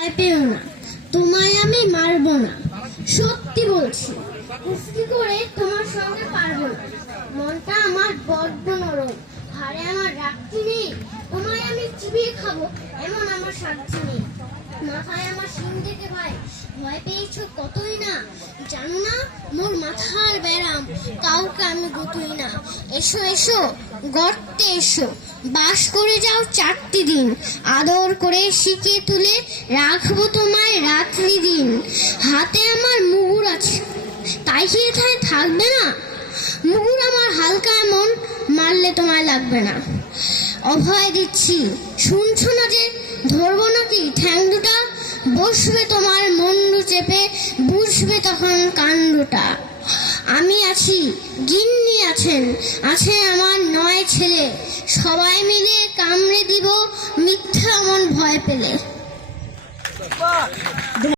ভয় পেও না। তোমায় আমি মারব না। সত্যি বলছি কুস্তি করে তোমার সঙ্গে পারব না। মনটা আমার বড্ড নরম। হারে আমার রাখতে নেই। তোমায় আমি চিবিয়ে খাব, এমন আমার সাধ্য নেই। মাথায় আমার সিং থেকে ভাই, ভয় পেয়েছ কতই না? জানো না মোর মাথার ব্যারাম, কাউকে আমি গুতুই না। এসো এসো, গর্তে এসো। বাস করে যাও চারটি দিন। আদর করে শিখিয়ে তুলে রাখব তোমায় রাত্রি দিন। হাতে আমার মুগুর আছে, তাই কি এখানে থাকবে না? মুগুর আমার হালকা এমন মারলে তোমায় লাগবে না। অভয় দিচ্ছি শুনছো বসবে তোমার মন্ডু চেপে, বুঝবে তখন কাণ্ডটা। আমি আছি, গিন্নি আছেন, আছে আমার নয় ছেলে। সবাই মিলে কামড়ে দিব, মিথ্যা মন ভয় পেলে।